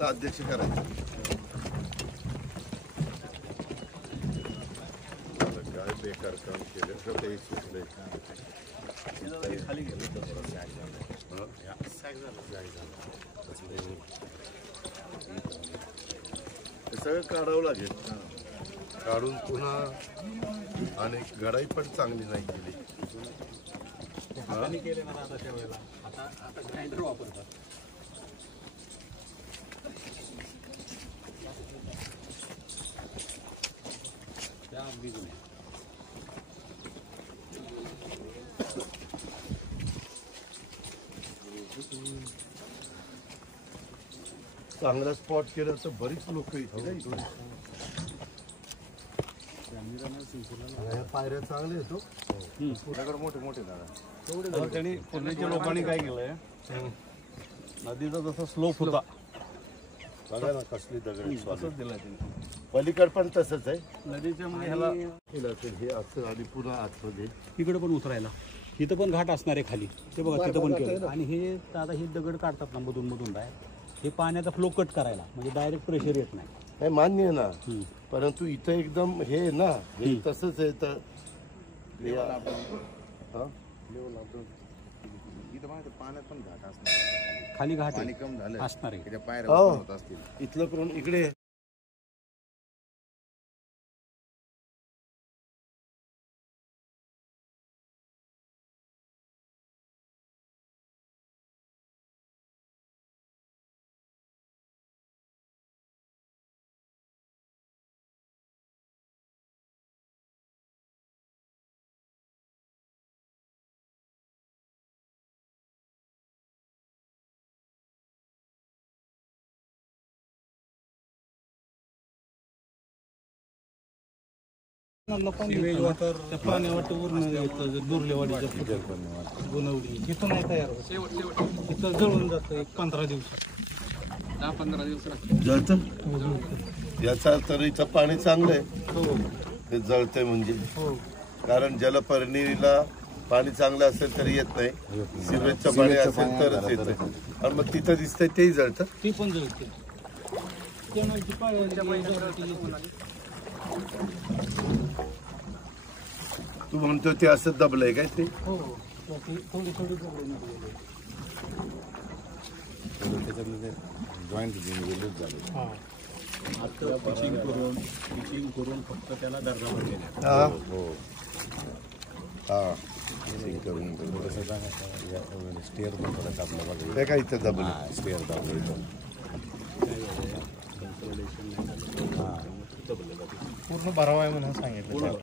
तर अध्यक्ष करायचं. काय बेकार काम केलं तर ते सुचले खाली गेलं सगळं काढावं लागेल. काढून पुन्हा आणि गडाई पण चांगली नाही केली. केले ना आता त्या वेळेला आता ग्राइंडर वापरतात. त्या अगदी जुन्या चांगला स्पॉट केलं तर बरीच लोक येतील. पायऱ्या चांगल्या येतो पुण्याकडे मोठे मोठे झाड. त्यांनी पूर्वीच्या लोकांनी काय केलंय नदीचा जसा स्लोप होता बघा ना कसली दगड तसंच दिलाय त्यांनी. पलीकड पण तसंच आहे. नदीच्या मध्ये ह्याला हे असं आणि पुन्हा आतमध्ये इकडे पण उतरायला इथं पण घाट असणार आहे खाली ते बघा तिथं पण केलं. आणि हे आता हे दगड काढतात ना मधून मधून बाहेर हे पाण्याचा फ्लो कट करायला म्हणजे डायरेक्ट प्रेशर येत नाही. हे मान्य आहे ना परंतु इथं एकदम हे ना हे तसंच आहे तर पाण्यात पण घाट असणार खाली घाट पाणी कम झालं असणार आहे. पायऱ्या होत असतील. इथलं करून इकडे त्या पाण्यावाट दुर्लेवाडीच्या गुणवडी तिथं नाही तयार होत. तिथं जळून जातं एक 15 दिवसात 10-15 दिवसात जळतं. याचा अर्थ इथं पाणी चांगलं आहे ते जळतंय म्हणजे कारण जलपर्णीला पाणी चांगलं असेल तरी येत नाही. सिवेजचं पाणी असेल तरच येतं आणि मग तिथं दिसतंय तेही जळतं. ती पण जळते. तू म्हणतो ते असं दबलंय काय ते थोडी थोडी त्याच्यामध्ये जॉईंट झाले. आता पिचिंग करून फक्त त्याला दर्जा दिला. करून स्टेअर पण थोडंसं आपल्याला ते काय इथं दबलं स्टेअर दाबलं पूर्ण भरावा आहे म्हणून सांगितलं.